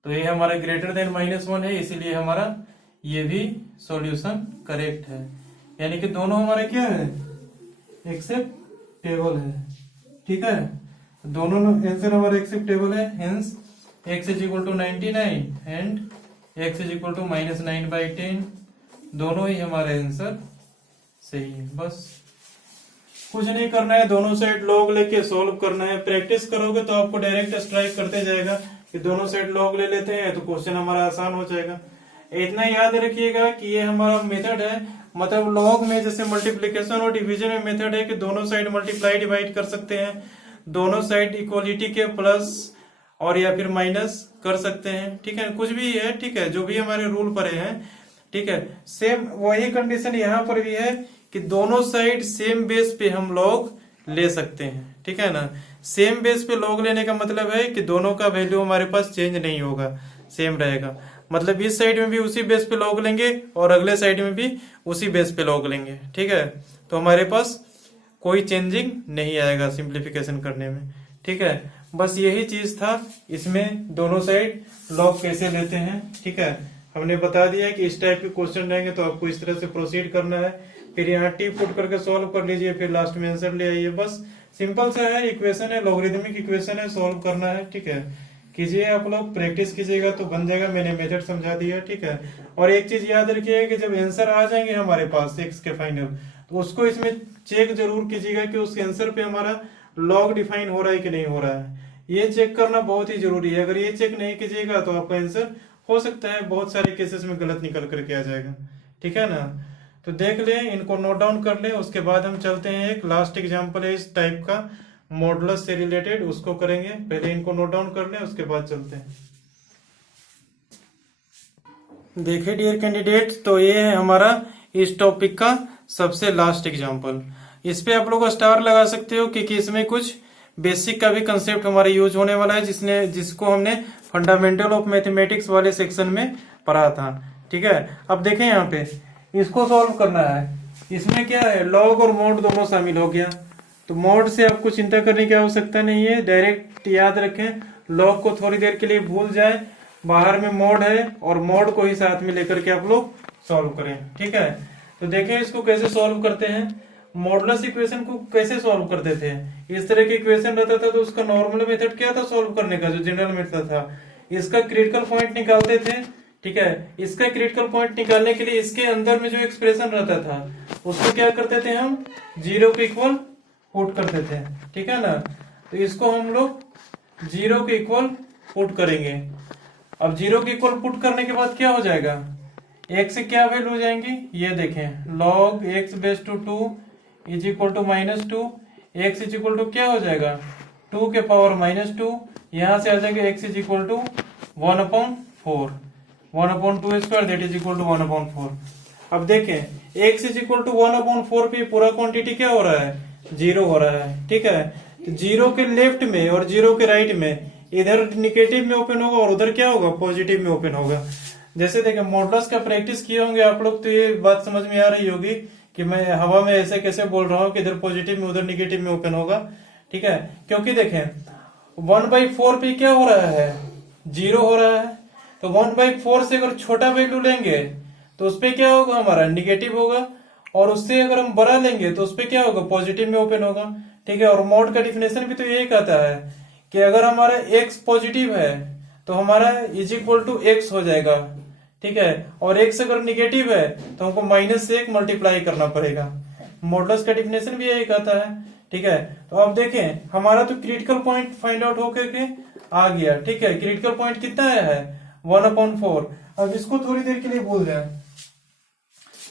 तो ये हमारा ग्रेटर देन -1 है, इसीलिए हमारा ये भी सॉल्यूशन करेक्ट है। यानी कि दोनों हमारे क्या है, एक्सेप्टेबल है। ठीक है, दोनों आंसर हमारा एक्सेप्टेबल है, hence x is equal to 99 and x is equal to -9/10, दोनों ही हमारे आंसर सही है। बस कुछ नहीं करना है, दोनों साइड लॉग लेके सॉल्व करना है। प्रैक्टिस करोगे तो आपको डायरेक्ट स्ट्राइक करते जाएगा कि दोनों साइड लॉग ले लेते हैं तो क्वेश्चन हमारा आसान हो जाएगा। इतना याद रखिएगा कि ये हमारा मेथड है, मतलब लॉग में जैसे मल्टीप्लीकेशन और डिवीजन में मेथड है कि दोनों साइड मल्टीप्लाई डिवाइड कर सकते हैं, दोनों साइड इक्वलिटी के प्लस और या फिर माइनस कर सकते हैं। ठीक है, कुछ भी है, ठीक है, जो भी हमारे रूल पड़े हैं। ठीक है, सेम वही कंडीशन यहाँ पर भी है कि दोनों साइड सेम बेस पे हम लॉग ले सकते हैं। ठीक है ना, सेम बेस पे लॉग लेने का मतलब है कि दोनों का वैल्यू हमारे पास चेंज नहीं होगा, सेम रहेगा। मतलब इस साइड में भी उसी बेस पे लॉग लेंगे और अगले साइड में भी उसी बेस पे लॉग लेंगे। ठीक है, तो हमारे पास कोई चेंजिंग नहीं आएगा सिंप्लीफिकेशन करने में। ठीक है, बस यही चीज था, इसमें दोनों साइड लॉग कैसे लेते हैं। ठीक है, हमने बता दिया कि इस टाइप के क्वेश्चन रहेंगे तो आपको इस तरह से प्रोसीड करना है, फिर यहाँ टी पुट करके सॉल्व कर लीजिए, फिर लास्ट में आंसर ले आइए। बस सिंपल सा है, इक्वेशन है, लॉगरिदमिक इक्वेशन है, सॉल्व करना है। ठीक है, कीजिए, आप लोग प्रैक्टिस कीजिएगा तो बन जाएगा। मैंने मेथड समझा दिया, ठीक है। और एक चीज याद रखिएगा कि जब आंसर आ जाएंगे हमारे पास x के फाइनल, तो उसको इसमें चेक जरूर कीजिएगा कि उस आंसर पे हमारा लॉग डिफाइन हो रहा है कि नहीं हो रहा है। ये चेक करना बहुत ही जरूरी है। अगर ये चेक नहीं कीजिएगा तो आपका आंसर हो सकता है बहुत सारे केसेस में गलत निकल करके आ जाएगा, ठीक है ना। तो देख लें, इनको नोट डाउन कर लें। उसके बाद हम चलते हैं, एक लास्ट एग्जांपल है इस टाइप का मॉडुलस से रिलेटेड, उसको करेंगे। पहले इनको नोट डाउन कर लें, उसके बाद चलते हैं। देखिए डियर कैंडिडेट, तो ये है हमारा इस टॉपिक का सबसे लास्ट एग्जांपल। इस पे आप लोग स्टार लगा सकते हो क्योंकि इसमें कुछ बेसिक का भी कंसेप्ट हमारे यूज होने वाला है, जिसको हमने फंडामेंटल ऑफ मैथमेटिक्स वाले सेक्शन में पढ़ा था, ठीक है। अब देखें यहाँ पे इसको सॉल्व करना है। इसमें क्या है, लॉग और मोड दोनों शामिल हो गया। तो मोड से आपको चिंता करने की आवश्यकता नहीं है, डायरेक्ट याद रखें। लॉग को थोड़ी देर के लिए भूल जाए, बाहर में मोड है और मोड को ही साथ में लेकर के आप लोग सॉल्व करें, ठीक है। तो देखें इसको कैसे सॉल्व करते हैं। मॉडुलस इक्वेशन को कैसे सॉल्व करते थे, इस तरह की इक्वेशन रहता था तो उसका नॉर्मल मेथड क्या था सॉल्व करने का, जो जनरल मेथड था। इसका क्रिटिकल पॉइंट निकालते थे, ठीक है। इसका क्रिटिकल पॉइंट निकालने के लिए इसके अंदर में जो एक्सप्रेशन रहता था उसको क्या करते थे, हम जीरो के इक्वल पुट करते थे, ठीक है ना। तो इसको हम लोग जीरो के इक्वल पुट करेंगे। अब जीरो के इक्वल पुट करने के बाद क्या हो जाएगा, x से क्या वैल्यू हो जाएंगी, ये देखें, log x base to 2 is equal to -2। x is equal to क्या हो जाएगा, 2 के पावर -2। यहां से आ जाएगा x is equal to 1/4, 1/2 square that is equal to 1/4। अब देखें x इज इक्वल टू 1/4 पे पूरा क्वांटिटी क्या हो रहा है, जीरो हो रहा है, ठीक है। तो जीरो के लेफ्ट में और जीरो के राइट में, इधर निगेटिव में ओपन होगा और उधर क्या होगा, पॉजिटिव में ओपन होगा। जैसे देखें मॉडुलस का प्रैक्टिस किए होंगे आप लोग तो ये बात समझ में आ रही होगी कि मैं हवा में ऐसे कैसे बोल रहा हूँ कि इधर पॉजिटिव में उधर निगेटिव में ओपन होगा, ठीक है। क्योंकि देखें 1/4 पे क्या हो रहा है, जीरो हो रहा है। तो 1/4 से अगर छोटा वैल्यू लेंगे तो उसपे क्या होगा, हमारा निगेटिव होगा। और उससे अगर हम बड़ा लेंगे तो उसपे क्या होगा, पॉजिटिव में ओपन होगा, ठीक है। और मोड का डिफिनेशन भी तो यही कहता है कि अगर हमारा x पॉजिटिव है तो हमारा इज इक्वल टू x हो जाएगा, ठीक है। और x अगर निगेटिव है तो हमको माइनस से 1 मल्टीप्लाई करना पड़ेगा। मॉडुलस का डिफिनेशन भी यही कहता है, ठीक है। तो अब देखें हमारा तो क्रिटिकल पॉइंट फाइंड आउट होकर के आ गया, ठीक है। क्रिटिकल पॉइंट कितना आया है, 1/4। अब इसको थोड़ी देर के लिए भूल जाए,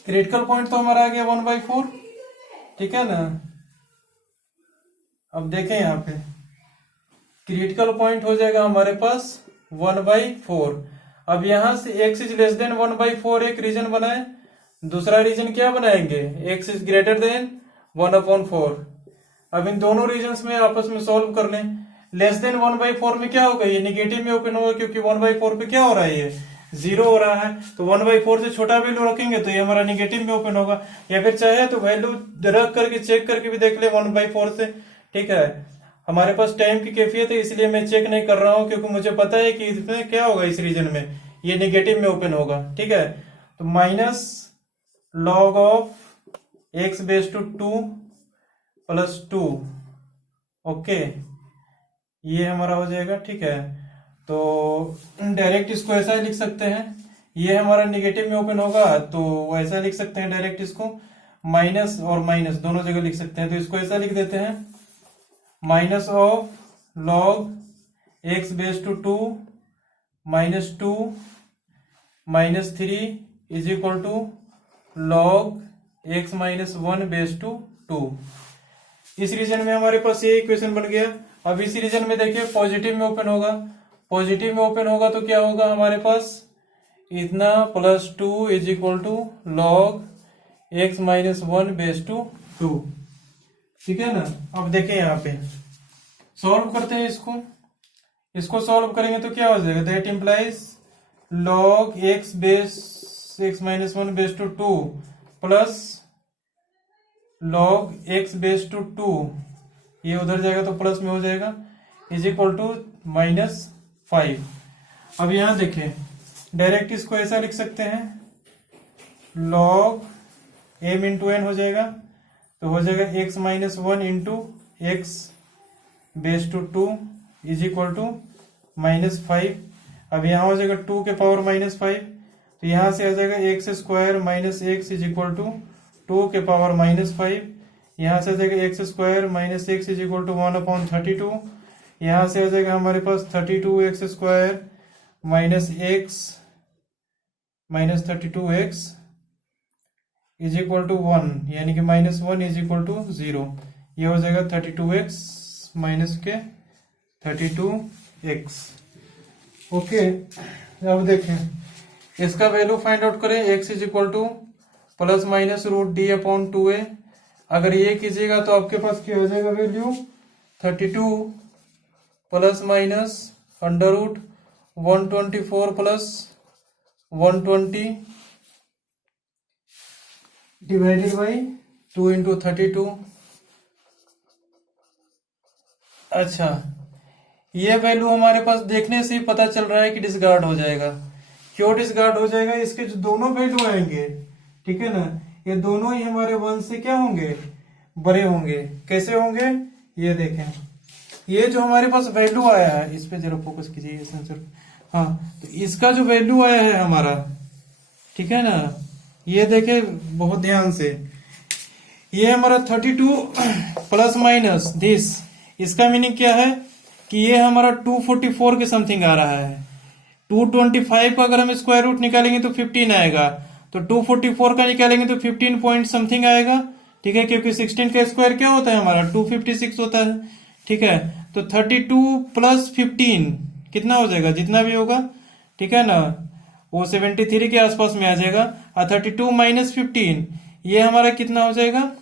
क्रिटिकल पॉइंट तो हमारा आ गया 1/4, ठीक है ना। अब देखें यहाँ पे क्रिटिकल पॉइंट हो जाएगा हमारे पास 1/4। अब यहां से x इज लेस देन 1/4 एक रीजन बनाए, दूसरा रीजन क्या बनाएंगे, x इज ग्रेटर देन 1/4। अब इन दोनों रीजन्स में आपस में सॉल्व कर लें। लेस देन 1/4 में क्या होगा, ये निगेटिव में ओपन होगा क्योंकि 1/4 पे क्या हो रहा है, ये जीरो हो रहा है। तो 1/4 से छोटा वैल्यू रखेंगे तो ये हमारा निगेटिव में ओपन होगा। या फिर चाहे तो वैल्यू रख करके चेक करके भी देख ले 1/4 से, ठीक है। हमारे पास टाइम की कैफियत है इसलिए मैं चेक नहीं कर रहा हूं क्योंकि मुझे पता है कि इसमें क्या होगा, इस रीजन में ये निगेटिव में ओपन होगा, ठीक है। तो minus log of x base to 2 plus 2, okay, ये हमारा हो जाएगा, ठीक है। तो डायरेक्ट इसको ऐसा ही लिख सकते हैं, ये हमारा निगेटिव में ओपन होगा तो वैसा लिख सकते हैं डायरेक्ट इसको, माइनस और माइनस दोनों जगह लिख सकते हैं। तो इसको ऐसा लिख देते हैं, minus of log x base to 2 -2 -3 is equal to log x -1 base to 2। इस रीजन में हमारे पास ये इक्वेशन बन गया। अब इस रीजन में देखिए पॉजिटिव में ओपन होगा, पॉजिटिव में ओपन होगा तो क्या होगा हमारे पास, इतना +2 is equal to log x -1 base to 2, ठीक है ना। अब देखें यहाँ पे सॉल्व करते हैं इसको सॉल्व करेंगे तो क्या हो जाएगा, that implies log x -1 base to 2 plus log x base to 2, ये उधर जाएगा तो प्लस में हो जाएगा, इज इक्वल टू -5। अब यहां देखें डायरेक्ट इसको ऐसा लिख सकते हैं, लॉग m इंटू एन हो जाएगा, तो हो जाएगा x -1 into x base to 2 is equal to -5। अब यहाँ हो जाएगा 2 के पावर -5, तो यहाँ से आ जाएगा x square minus x is equal to 2 के पावर -5। यहाँ से आ जाएगा x square minus x is equal to 1/32। यहाँ से आ जाएगा हमारे पास 32x square minus x minus 32x is equal to 1, यानी कि -1 इज इक्वल टू 0। ये हो जाएगा 32x माइनस के 32x। ओके, अब देखें इसका वैल्यू फाइंड आउट करें। x is equal two plus minus √d/2a। अगर ये कीजिएगा तो आपके पास क्या हो जाएगा value 32 plus minus √124 plus 120 divided by 2 into 32। अच्छा, ये वैल्यू हमारे पास देखने से ही पता चल रहा है कि डिसगार्ड हो जाएगा। क्यों डिसगार्ड हो जाएगा? इसके जो दोनों वैल्यू आएंगे, ठीक है ना, ये दोनों ही हमारे 1 से क्या होंगे, बड़े होंगे। कैसे होंगे ये देखें। ये जो हमारे पास वैल्यू आया है, इस पे जरा फोकस कीजिए सेंसर। हाँ, तो इसका जो वैल्यू आया है हमारा, ठीक है ना, ये देखे बहुत ध्यान से। ये हमारा 32 प्लस माइनस दिस, इसका मीनिंग क्या है कि ये हमारा 244 के समथिंग आ रहा है। 225 का अगर हम स्क्वायर रूट निकालेंगे तो 15 आएगा, तो 244 का निकालेंगे तो 15 पॉइंट समथिंग आएगा। ठीक है, क्योंकि 16 का स्क्वायर क्या होता है हमारा 256 होता है। ठीक है, तो 32 प्लस 15 कितना हो जाएगा, जितना भी होगा, ठीक है ना, वो 73 के आसपास में आ जाएगा। और 32 माइनस 15 ये हमारा कितना हो जाएगा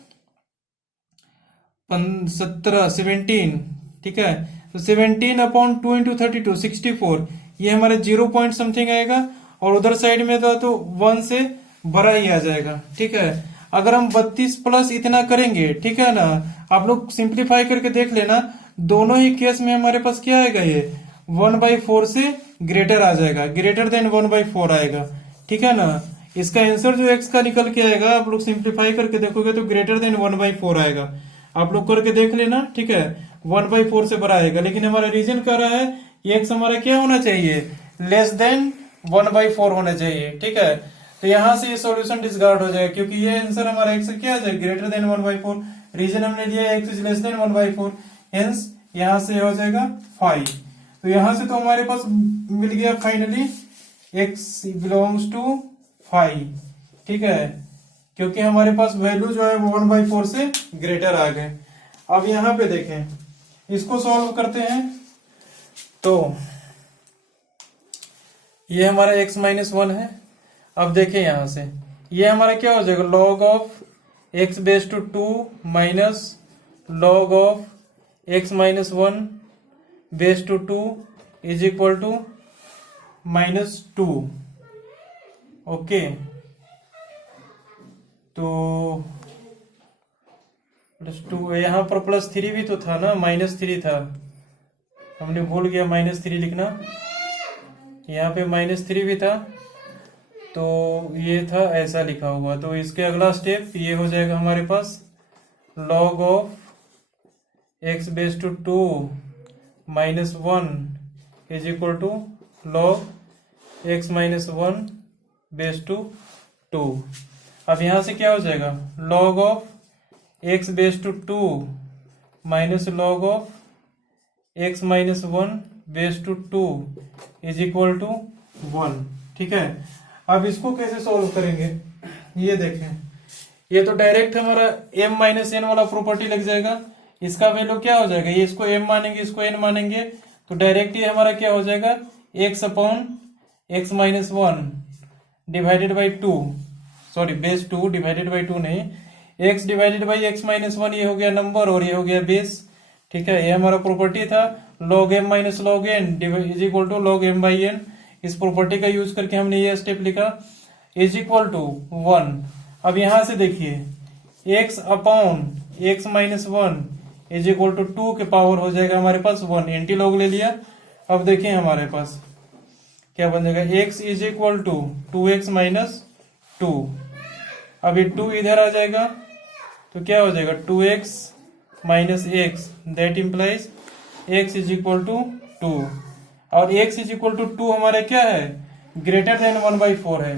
17। ठीक है, तो 17/2 इंटू 32 64, ये हमारे 0 पॉइंट समथिंग आएगा। और उधर साइड में था तो 1 से बड़ा ही आ जाएगा। ठीक है, अगर हम 32 प्लस इतना करेंगे, ठीक है ना, आप लोग सिंप्लीफाई करके देख लेना, दोनों ही केस में हमारे पास क्या आएगा, ये 1/4 से ग्रेटर आ जाएगा, ग्रेटर देन 1/4 आएगा। ठीक है ना, इसका आंसर जो x का निकल के आएगा, आप लोग सिंप्लीफाई करके देखोगे तो ग्रेटर देन 1/4 आएगा। आप लोग करके देख लेना, ठीक है, 1/4 से बड़ा आएगा। लेकिन हमारा रीजन कह रहा है x हमारा क्या होना चाहिए, लेस देन 1/4 होना चाहिए। ठीक है, तो यहां से ये सॉल्यूशन डिस्कार्ड हो जाएगा, क्योंकि ये आंसर हमारा x क्या आ जाएगा, ग्रेटर देन 1/4। रीजन हमने लिया x is less than 1/4, hence यहां से हो जाएगा 5। तो यहां से तो हमारे पास मिल गया फाइनली x बिलोंग्स टू 5। ठीक है, क्योंकि हमारे पास वैल्यू जो है वो 1/4 से ग्रेटर आ गए। अब यहां पे देखें, इसको सॉल्व करते हैं। तो ये हमारा x माइनस 1 है। अब देखें यहां से ये हमारा क्या हो जाएगा, log of x base to 2 minus log of x minus 1 base to 2 is equal to -2। Okay, तो +2, यहाँ पर +3 भी तो था ना, -3 था, हमने भूल गया -3 लिखना। यहाँ पे -3 भी था, तो ये था ऐसा लिखा हुआ। तो इसके अगला स्टेप ये हो जाएगा हमारे पास log of x base to 2 minus 1 is equal to log x minus 1 base to 2। अब यहां से क्या हो जाएगा, log of x base to 2 minus log of x minus 1 base to 2 is equal to 1। ठीक है, अब इसको कैसे सॉल्व करेंगे, ये देखें। ये तो डायरेक्ट हमारा m माइनस n वाला प्रॉपर्टी लग जाएगा। इसका वैल्यू क्या हो जाएगा, ये इसको m मानेंगे, इसको n मानेंगे, तो डायरेक्ट ये हमारा क्या हो जाएगा, x/x minus 1 divided by 2, sorry base 2 divided by 2 नहीं, x divided by x minus 1, ये हो गया नंबर और ये हो गया बेस। ठीक है, ये हमारा प्रॉपर्टी था log m minus log n is equal to log m by n। इस प्रॉपर्टी का यूज करके हमने ये स्टेप लिखा, इज इक्वल टू 1। अब यहां से देखिए x/x minus 1 is equal to 2 के पावर हो जाएगा हमारे पास 1, एंटी लॉग ले लिया। अब देखिए हमारे पास क्या बन जाएगा, x is equal to 2x minus 2। अब ये 2 इधर आ जाएगा, तो क्या हो जाएगा 2x minus x, that implies x is equal to 2। और x इज इक्वल टू 2 हमारे क्या है, ग्रेटर देन 1/4 है।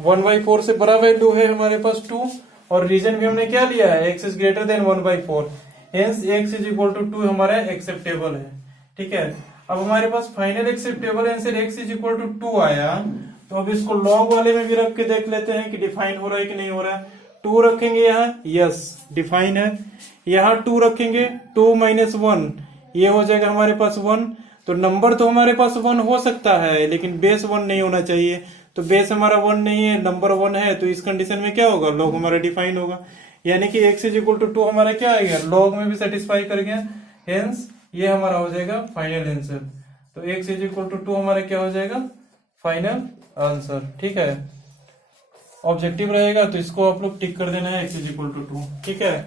1/4 से बड़ा वैल्यू है हमारे पास 2, और रीजन भी हमने क्या लिया है, x is greater than 1/4, hence x is equal to 2 हमारा एक्सेप्टेबल है। ठीक है, अब हमारे पास final acceptable answer x is equal to 2 आया, तो अब इसको लॉग वाले में भी रख के देख लेते हैं कि डिफाइन हो रहा है कि नहीं हो रहा है। 2 रखेंगे यहाँ, यस डिफाइन है। यहाँ 2 रखेंगे, 2 - 1 ये हो जाएगा हमारे पास 1। तो नंबर तो हमारे पास 1 हो सकता है, लेकिन बेस 1 नहीं होना चाहिए। तो बेस हमारा 1 नहीं है, नंबर 1 है, तो इस कंडीशन में क्या होगा, लॉग हमारा डिफाइन होगा। यानी कि x इज इक्वल टू 2 हमारा क्या आएगा, लॉग में भी सेटिस्फाई कर गया, हेंस ये हमारा हो जाएगा फाइनल आंसर। तो x इज इक्वल टू 2 हमारा क्या हो जाएगा, फाइनल आंसर। ठीक है, ऑब्जेक्टिव रहेगा तो इसको आप लोग टिक कर देना है, x इज इक्वल टू 2। ठीक है,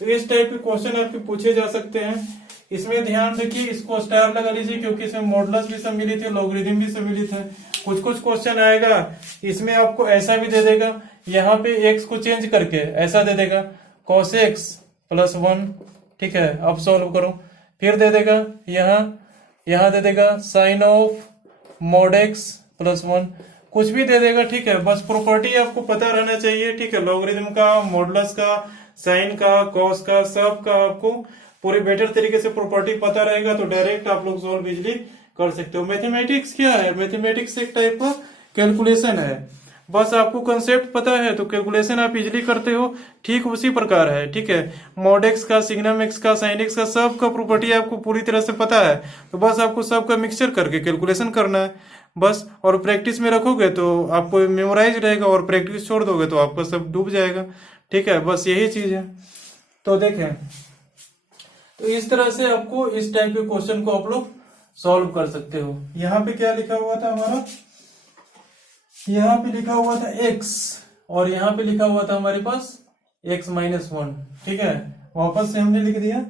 तो इस टाइप के क्वेश्चन आपके पूछे जा सकते हैं। इसमें ध्यान रखिए, इसको स्टार लगा लीजिए, क्योंकि इसमें मॉडुलस भी सम्मिलित है, लोगरिथम भी सम्मिलित है। कुछ कुछ क्वेश्चन आएगा इसमें आपको ऐसा भी दे देगा, यहाँ पे x को चेंज करके ऐसा दे देगा cos x + 1। ठीक है, अब सॉल्व करो, फिर दे देगा यहाँ दे देगा sin ऑफ mod x + 1, कुछ भी दे देगा। ठीक है, बस प्रॉपर्टी आपको पता रहना चाहिए। ठीक है, लॉगरिथम का, मॉडुलस का, साइन का, कॉस का, सब का आपको पूरे बेटर तरीके से प्रॉपर्टी पता रहेगा, तो डायरेक्ट आप लोग सॉल्व इजिली कर सकते हो। मैथमेटिक्स क्या है, मैथमेटिक्स एक टाइप का कैलकुलेशन है। बस आपको कंसेप्ट पता है तो कैलकुलेशन आप इजिली करते हो, ठीक उसी प्रकार है। ठीक है, मॉड एक्स का, सिग्नम एक्स का, साइन एक्स का, सब का प्रॉपर्टी आपको पूरी तरह से पता है, तो बस आपको सबका मिक्सचर करके कैलकुलेशन करना है बस। और प्रैक्टिस में रखोगे तो आपको मेमोराइज रहेगा, और प्रैक्टिस छोड़ दोगे तो आपका सब डूब जाएगा। ठीक है, बस यही चीज है। तो देखें, तो इस तरह से आपको इस टाइप के क्वेश्चन को आप लोग सॉल्व कर सकते हो। यहाँ पे क्या लिखा हुआ था हमारा, यहाँ पे लिखा हुआ था x, और यहाँ पे लिखा हुआ था हमारे पास x - 1। ठीक है, वापस से हमने लिख दिया,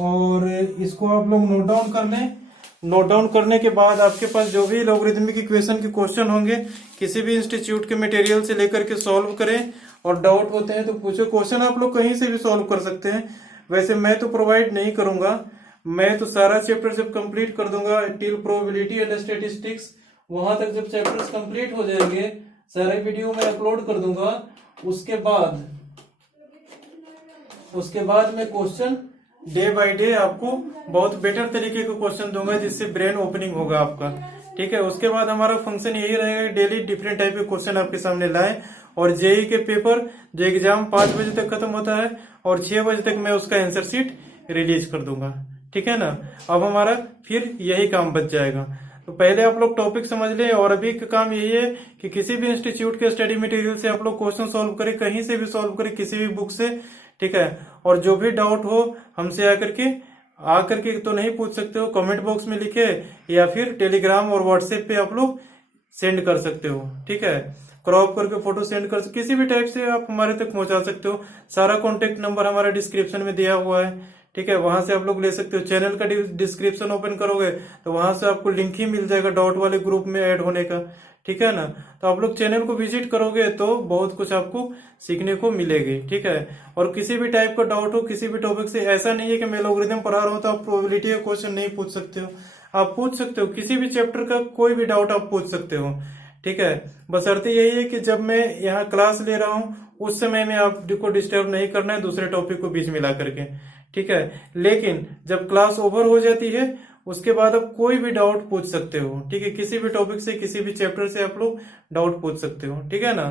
और इसको आप लोग नोट डाउन कर लें। नोट डाउन करने के बाद आपके पास जो भी लॉगरिथमिक इक्वेशन के क्वेश्चन होंगे, किसी भी इंस्टीट्यूट के मटेरियल से लेकर के सॉल्व करें, और डाउट होते हैं तो पूछो। क्वेश्चन आप लोग कहीं से भी सॉल्व कर सकते हैं, वैसे मैं तो प्रोवाइड नहीं करूंगा, मैं तो सारा चैप्टर जब कंप्लीट कर दूंगा टिल प्रोबेबिलिटी एंड स्टैटिस्टिक्स, वहां तक जब चैप्टर्स कंप्लीट हो जाएंगे, सारे वीडियो में अपलोड कर दूंगा। उसके बाद मैं क्वेश्चन डे बाय डे आपको बहुत बेटर तरीके के क्वेश्चन दूंगा, जिससे ब्रेन ओपनिंग होगा आपका। ठीक है, उसके बाद हमारा फंक्शन यही रहेगा, डेली डिफरेंट टाइप के क्वेश्चन आपके सामने लाए। और जेई के पेपर जो एग्जाम 5 बजे तक खत्म होता है, और 6 बजे तक मैं उसका आंसर शीट रिलीज कर दूंगा। ठीक है ना, अब हमारा फिर यही काम बच जाएगा। तो पहले आप लोग टॉपिक समझ लें, और अभी का काम यही है कि किसी भी इंस्टीट्यूट के स्टडी मटेरियल से आप लोग क्वेश्चन सॉल्व करें, कहीं से भी सॉल्व करें, किसी भी बुक से। ठीक है, और जो भी डाउट हो हमसे आकर के तो नहीं पूछ सकते हो, कमेंट बॉक्स में लिखे, या फिर टेलीग्राम और व्हाट्सएप पे आप लोग सेंड कर सकते हो। ठीक है, क्रॉप करके फोटो सेंड कर, किसी भी टाइप से आप हमारे तक पहुंचा सकते हो। सारा कॉन्टेक्ट नंबर हमारा डिस्क्रिप्शन में दिया हुआ है। ठीक है, वहां से आप लोग ले सकते हो। चैनल का डिस्क्रिप्शन ओपन करोगे तो वहां से आपको लिंक ही मिल जाएगा डाउट वाले ग्रुप में ऐड होने का। ठीक है ना, तो आप लोग चैनल को विजिट करोगे तो बहुत कुछ आपको सीखने को मिलेगी। ठीक है, और किसी भी टाइप का डाउट हो किसी भी टॉपिक से, ऐसा नहीं है कि मैं लॉगरिथम पढ़ा रहा हूं तो आप प्रोबेबिलिटी का क्वेश्चन नहीं पूछ सकते हो, आप पूछ सकते हो। किसी भी चैप्टर का कोई भी डाउट आप पूछ सकते हो। ठीक है, बशर्ते यही है कि जब मैं यहाँ क्लास ले रहा हूँ उस समय में आपको डिस्टर्ब नहीं करना है दूसरे टॉपिक को बीच मिला करके। ठीक है, लेकिन जब क्लास ओवर हो जाती है उसके बाद आप कोई भी डाउट पूछ सकते हो। ठीक है, किसी भी टॉपिक से, किसी भी चैप्टर से आप लोग डाउट पूछ सकते हो। ठीक है ना,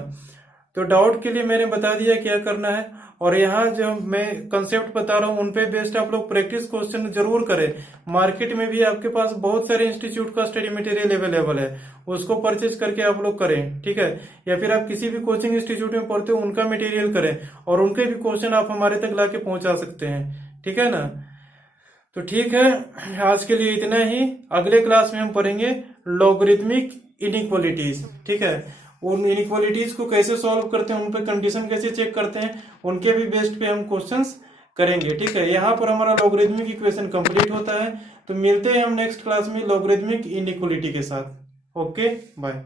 तो डाउट के लिए मैंने बता दिया क्या करना है। और यहाँ जो मैं कंसेप्ट बता रहा हूँ उन पे बेस्ड आप लोग प्रैक्टिस क्वेश्चन जरूर करें। मार्केट में भी आपके पास बहुत सारे इंस्टीट्यूट का स्टडी मटेरियल अवेलेबल है, उसको परचेज करके आप लोग करें। ठीक है, या फिर आप किसी भी कोचिंग इंस्टीट्यूट में पढ़ते हो उनका मटेरियल करें, और उनके भी क्वेश्चन आप हमारे तक लाके पहुंचा सकते हैं। ठीक है ना, तो ठीक है, आज के लिए इतना ही। अगले क्लास में हम पढ़ेंगे लॉगरिथमिक इनइक्वालिटीज। ठीक है, उन इनइक्वालिटीज को कैसे सॉल्व करते हैं, उन पे कंडीशन कैसे चेक करते हैं, उनके भी बेस्ड पे हम क्वेश्चंस करेंगे। ठीक है, यहाँ पर हमारा लॉगरिथमिक इक्वेशन कंप्लीट होता है। तो मिलते हैं हम नेक्स्ट क्लास में लॉगरिथमिक इनइक्वालिटी के साथ। Okay, bye.